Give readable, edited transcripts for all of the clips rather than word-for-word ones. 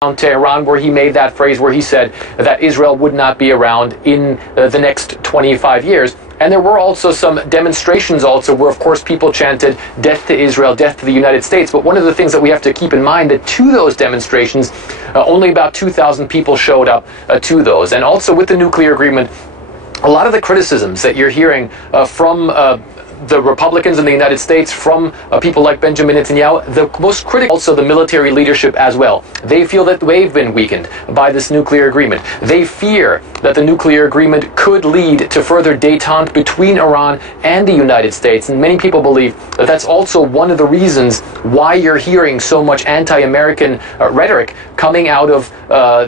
Tehran, where he made that phrase where he said that Israel would not be around in the next 25 years. And there were also some demonstrations also where, of course, people chanted death to Israel, death to the United States. But one of the things that we have to keep in mind that to those demonstrations, only about 2,000 people showed up to those. And also with the nuclear agreement, a lot of the criticisms that you're hearing from the Republicans in the United States, from people like Benjamin Netanyahu, the most critical, also the military leadership as well. They feel that they've been weakened by this nuclear agreement. They fear that the nuclear agreement could lead to further détente between Iran and the United States. And many people believe that that's also one of the reasons why you're hearing so much anti-American rhetoric coming out of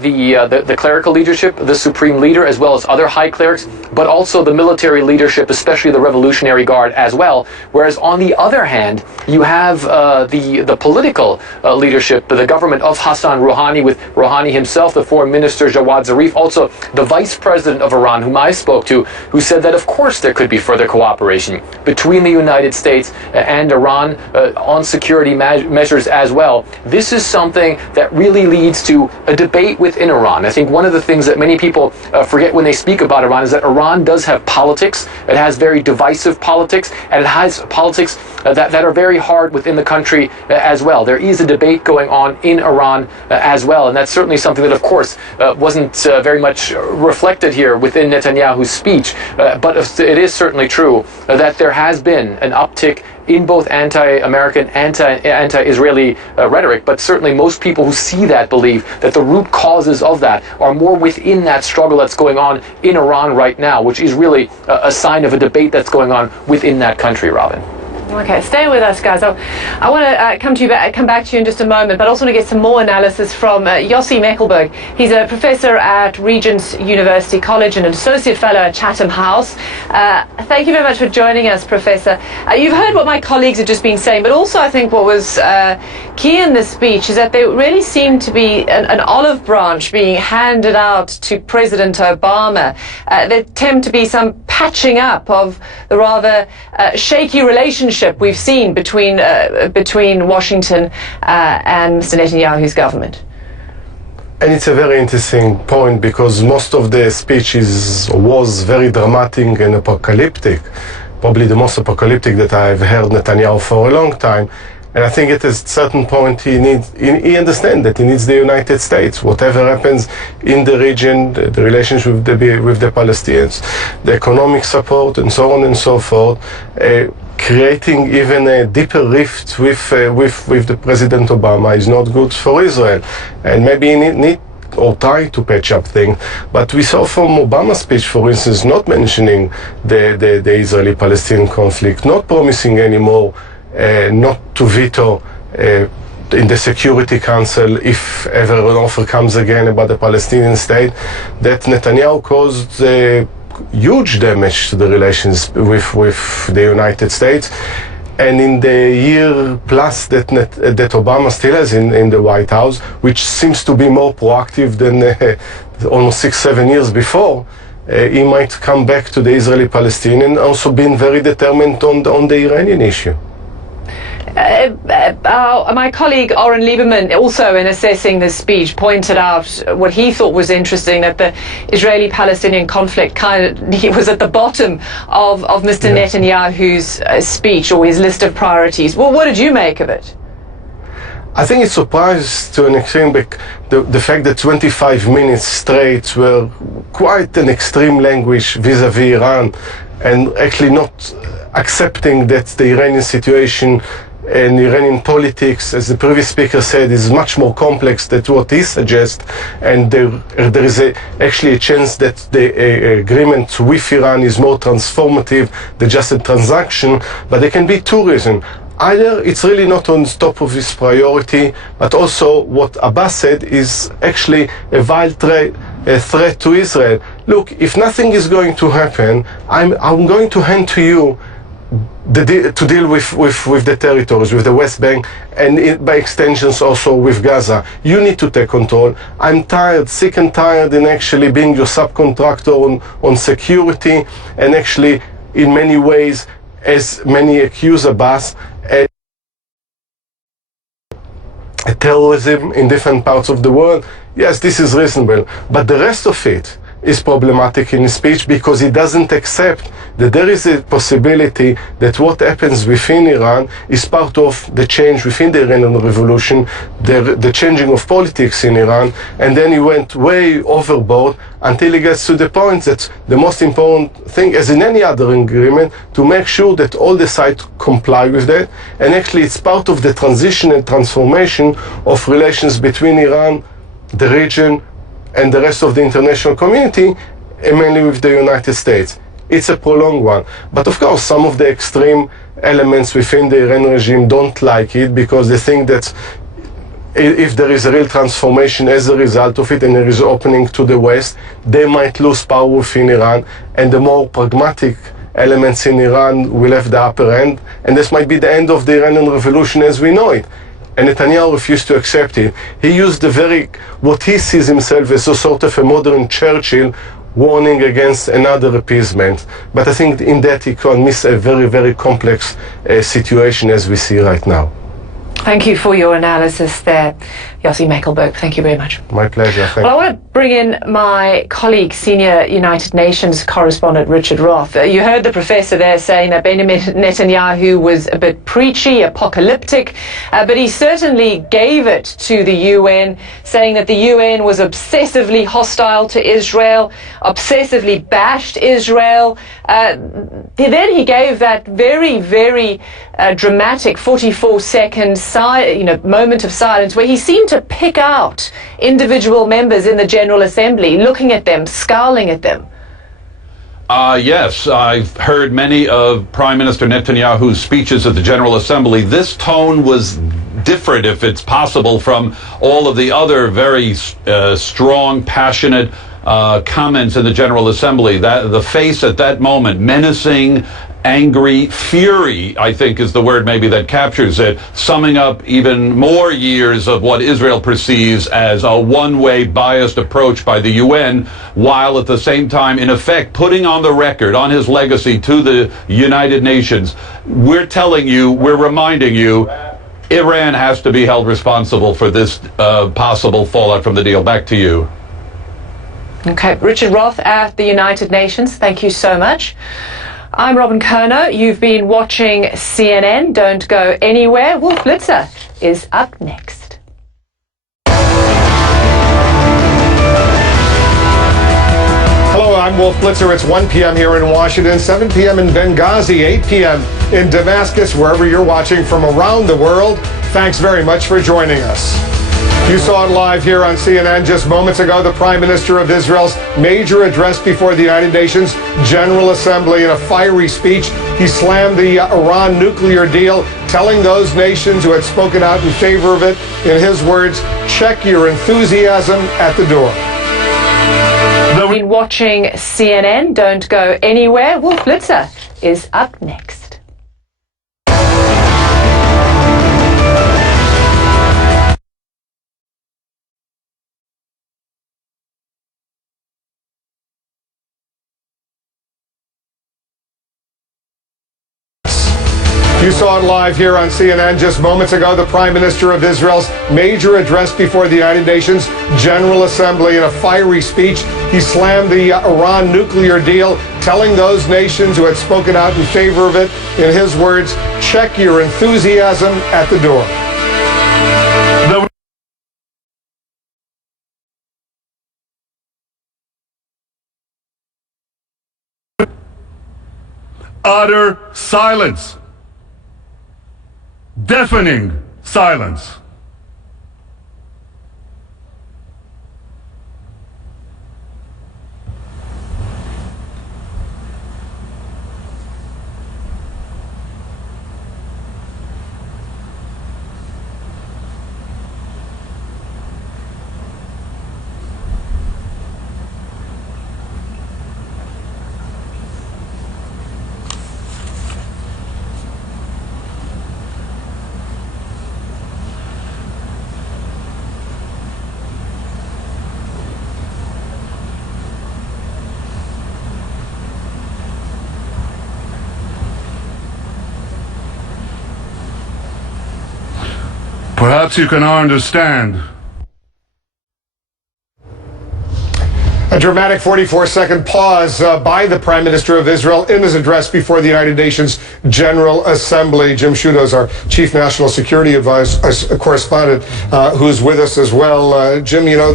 the clerical leadership, the supreme leader, as well as other high clerics, but also the military leadership, especially the Revolutionary Guard as well. Whereas on the other hand, you have the political leadership, the government of Hassan Rouhani, with Rouhani himself, the foreign minister Jawad Zarif, also the vice president of Iran, whom I spoke to, who said that of course there could be further cooperation between the United States and Iran on security measures as well. This is something that really leads to a debate within Iran. I think one of the things that many people forget when they speak about Iran is that Iran does have politics. It has very divisive politics, and it has politics that are very hard within the country as well. There is a debate going on in Iran as well, and that's certainly something that, of course, wasn't very much reflected here within Netanyahu's speech. But it is certainly true that there has been an uptick in both anti-American, anti-Israeli rhetoric, but certainly most people who see that believe that the root causes of that are more within that struggle that's going on in Iran right now, which is really a sign of a debate that's going on within that country, Robin. Okay, stay with us, guys. I want to come back to you in just a moment, but I also want to get some more analysis from Yossi Meckelberg. He's a professor at Regent's University College and an associate fellow at Chatham House. Thank you very much for joining us, Professor. You've heard what my colleagues have just been saying, but also I think what was key in this speech is that there really seemed to be an olive branch being handed out to President Obama. There attempt to be some patching up of the rather shaky relationship we've seen between Washington and Mr. Netanyahu's government. And it's a very interesting point because most of the speech was very dramatic and apocalyptic, probably the most apocalyptic that I've heard Netanyahu for a long time. And I think at a certain point he understands that he needs the United States. Whatever happens in the region, the relationship with the Palestinians, the economic support, and so on and so forth, creating even a deeper rift with the President Obama is not good for Israel. And maybe he need or try to patch up things. But we saw from Obama's speech, for instance, not mentioning the Israeli-Palestinian conflict, not promising anymore not to veto in the Security Council if ever an offer comes again about the Palestinian state, that Netanyahu caused huge damage to the relations with the United States. And in the year plus that Obama still has in the White House, which seems to be more proactive than almost 6-7 years before, he might come back to the Israeli-Palestinian, also being very determined on the Iranian issue. My colleague Oren Lieberman, also in assessing this speech, pointed out what he thought was interesting, that the Israeli-Palestinian conflict was at the bottom of Mr. Netanyahu's speech, or his list of priorities. Well, what did you make of it? I think it surprised to an extreme the fact that 25 minutes straight were quite an extreme language vis-a-vis Iran, and actually not accepting that the Iranian situation and Iranian politics, as the previous speaker said, is much more complex than what he suggests, and there is actually a chance that the agreement with Iran is more transformative than just a transaction. But there can be two reasons. Either it's really not on top of his priority, but also what Abbas said is actually a vile threat to Israel. Look, if nothing is going to happen, I'm going to hand to you to deal with the territories, with the West Bank, and by extensions also with Gaza. You need to take control. I'm tired, sick and tired in actually being your subcontractor on security, and actually in many ways, as many accuse Abbas, terrorism in different parts of the world, yes, this is reasonable. But the rest of it is problematic in his speech because he doesn't accept that there is a possibility that what happens within Iran is part of the change within the Iranian revolution, the changing of politics in Iran, and then he went way overboard until he gets to the point that the most important thing, as in any other agreement, to make sure that all the sides comply with that, and actually it's part of the transition and transformation of relations between Iran, the region, and the rest of the international community, and mainly with the United States. It's a prolonged one. But of course, some of the extreme elements within the Iranian regime don't like it because they think that if there is a real transformation as a result of it and there is opening to the West, they might lose power within Iran, and the more pragmatic elements in Iran will have the upper hand, and this might be the end of the Iranian revolution as we know it. And Netanyahu refused to accept it. He used what he sees himself as a sort of a modern Churchill warning against another appeasement. But I think in that he can miss a very, very complex situation as we see right now. Thank you for your analysis there, Yossi Mekelberg. Thank you very much. My pleasure. Well, I want to bring in my colleague, senior United Nations correspondent Richard Roth. You heard the professor there saying that Benjamin Netanyahu was a bit preachy, apocalyptic, but he certainly gave it to the UN, saying that the UN was obsessively hostile to Israel, obsessively bashed Israel. Then he gave that very, very dramatic 44-second moment of silence where he seemed to pick out individual members in the General Assembly, looking at them, scowling at them. Yes, I've heard many of Prime Minister Netanyahu's speeches at the General Assembly. This tone was different, if it's possible, from all of the other very strong, passionate comments in the General Assembly. The face at that moment, menacing, angry, fury, I think is the word maybe that captures it, summing up even more years of what Israel perceives as a one-way biased approach by the UN, while at the same time, in effect, putting on the record, on his legacy to the United Nations, we're telling you, we're reminding you, Iran has to be held responsible for this possible fallout from the deal. Back to you. Okay, Richard Roth at the United Nations, thank you so much. I'm Robin Kerner. You've been watching CNN. Don't go anywhere. Wolf Blitzer is up next. Hello, I'm Wolf Blitzer. It's 1 p.m. here in Washington, 7 p.m. in Benghazi, 8 p.m. in Damascus, wherever you're watching from around the world. Thanks very much for joining us. You saw it live here on CNN just moments ago. The Prime Minister of Israel's major address before the United Nations General Assembly. In a fiery speech, he slammed the Iran nuclear deal, telling those nations who had spoken out in favor of it, in his words, check your enthusiasm at the door. You've been watching CNN. Don't go anywhere. Wolf Blitzer is up next. You saw it live here on CNN just moments ago. The Prime Minister of Israel's major address before the United Nations General Assembly. In a fiery speech, he slammed the Iran nuclear deal, telling those nations who had spoken out in favor of it, in his words, check your enthusiasm at the door. Utter silence. Deafening silence. Perhaps you can understand. A dramatic 44-second pause by the Prime Minister of Israel in his address before the United Nations General Assembly. Jim Sciutto is our Chief National Security Correspondent who's with us as well. Jim, you know,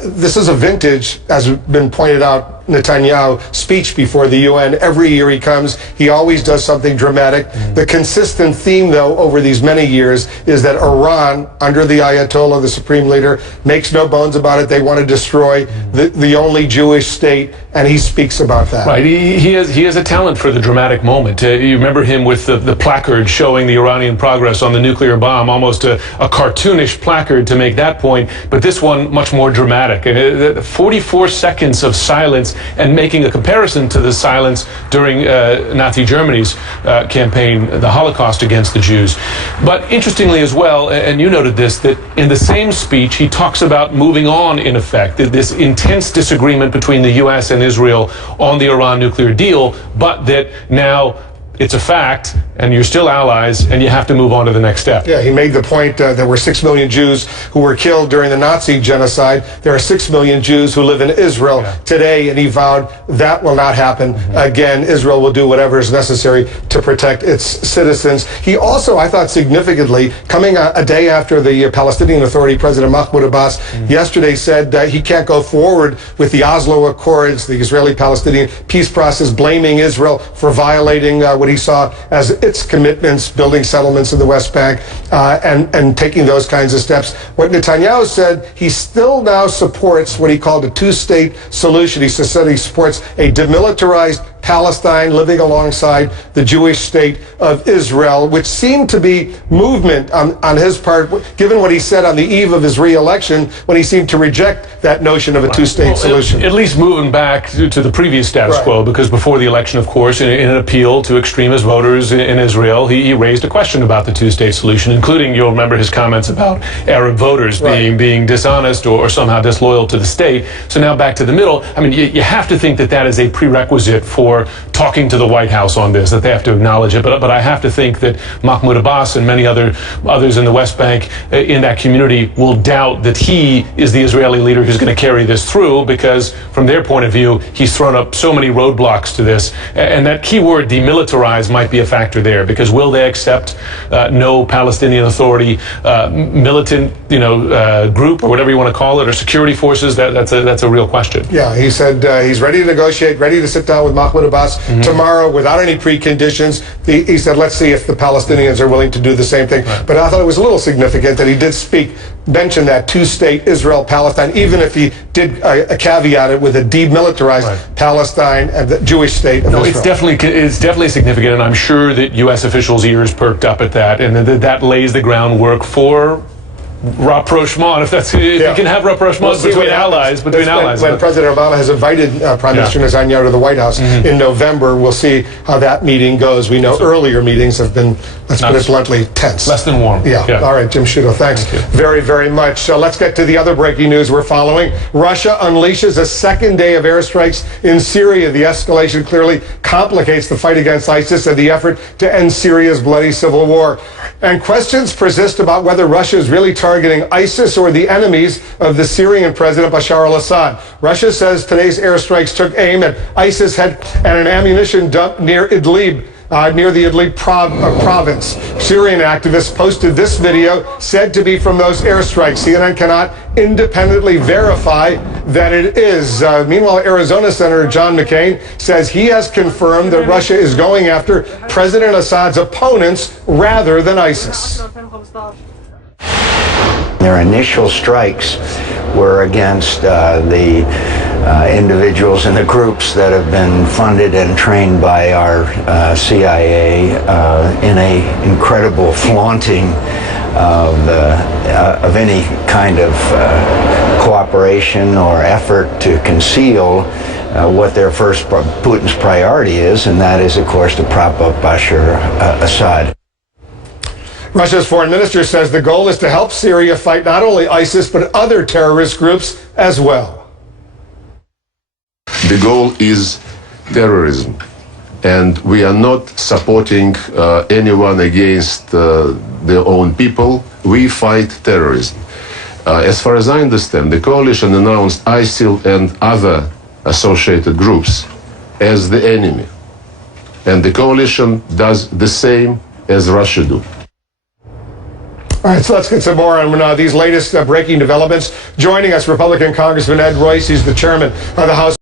this is a vintage, as has been pointed out, Netanyahu speech before the UN. Every year he comes, he always does something dramatic. The consistent theme, though, over these many years is that Iran, under the Ayatollah, the supreme leader, makes no bones about it. They want to destroy the only Jewish state, and he speaks about that. Right. He has a talent for the dramatic moment. You remember him with the placard showing the Iranian progress on the nuclear bomb, almost a cartoonish placard to make that point, but this one much more dramatic. 44 seconds of silence, and making a comparison to the silence during Nazi Germany's campaign, the Holocaust against the Jews. But interestingly as well, and you noted this, that in the same speech he talks about moving on, in effect, this intense disagreement between the U.S. and Israel on the Iran nuclear deal, but that now it's a fact, and you're still allies, and you have to move on to the next step. Yeah, he made the point there were 6 million Jews who were killed during the Nazi genocide. There are 6 million Jews who live in Israel today, and he vowed that will not happen again. Israel will do whatever is necessary to protect its citizens. He also, I thought significantly, coming a day after the Palestinian Authority, President Mahmoud Abbas yesterday said he can't go forward with the Oslo Accords, the Israeli-Palestinian peace process, blaming Israel for violating what he saw as its commitments, building settlements in the West Bank, and taking those kinds of steps. What Netanyahu said, he still now supports what he called a two-state solution. He said he supports a demilitarized Palestine living alongside the Jewish state of Israel, which seemed to be movement on his part, given what he said on the eve of his re-election, when he seemed to reject that notion of a two-state solution. At least moving back to the previous status quo, because before the election, of course, in an appeal to extremist voters in Israel, he raised a question about the two-state solution, including, you'll remember his comments about Arab voters being dishonest or somehow disloyal to the state. So now back to the middle. I mean, you have to think that that is a prerequisite for talking to the White House on this, that they have to acknowledge it. But I have to think that Mahmoud Abbas and many others in the West Bank, in that community, will doubt that he is the Israeli leader who's going to carry this through, because from their point of view, he's thrown up so many roadblocks to this. And that key word, demilitarize, might be a factor there, because will they accept no Palestinian Authority militant group, or whatever you want to call it, or security forces? That's a real question. Yeah, he said he's ready to negotiate, ready to sit down with Mahmoud Abbas tomorrow without any preconditions. He said, let's see if the Palestinians are willing to do the same thing. But I thought it was a little significant that he did mention that two-state Israel-Palestine, even if he did caveat it with a demilitarized Palestine and the Jewish state of Israel. It's definitely significant, and I'm sure that U.S. officials' ears perked up at that, and that lays the groundwork for rapprochement, if you can have rapprochement between allies. When President Obama has invited Prime Minister Netanyahu to the White House in November, we'll see how that meeting goes. We know earlier meetings have been, let's put it bluntly, tense. Less than warm. Yeah. All right, Jim Sciutto, thanks very, very much. Let's get to the other breaking news we're following. Russia unleashes a second day of airstrikes in Syria. The escalation clearly complicates the fight against ISIS and the effort to end Syria's bloody civil war. And questions persist about whether Russia is really targeting ISIS or the enemies of the Syrian President Bashar al-Assad. Russia says today's airstrikes took aim at ISIS at an ammunition dump near Idlib. Near the Idlib province. Syrian activists posted this video said to be from those airstrikes. CNN cannot independently verify that it is. Meanwhile, Arizona Senator John McCain says he has confirmed that Russia is going after President Assad's opponents rather than ISIS. Their initial strikes were against the individuals and the groups that have been funded and trained by our CIA in a incredible flaunting of any kind of cooperation or effort to conceal what Putin's priority is, and that is, of course, to prop up Bashar Assad. Russia's foreign minister says the goal is to help Syria fight not only ISIS but other terrorist groups as well. The goal is terrorism, and we are not supporting anyone against their own people. We fight terrorism. As far as I understand, the coalition announced ISIL and other associated groups as the enemy. And the coalition does the same as Russia do. All right, so let's get some more on these latest breaking developments. Joining us, Republican Congressman Ed Royce. He's the chairman of the House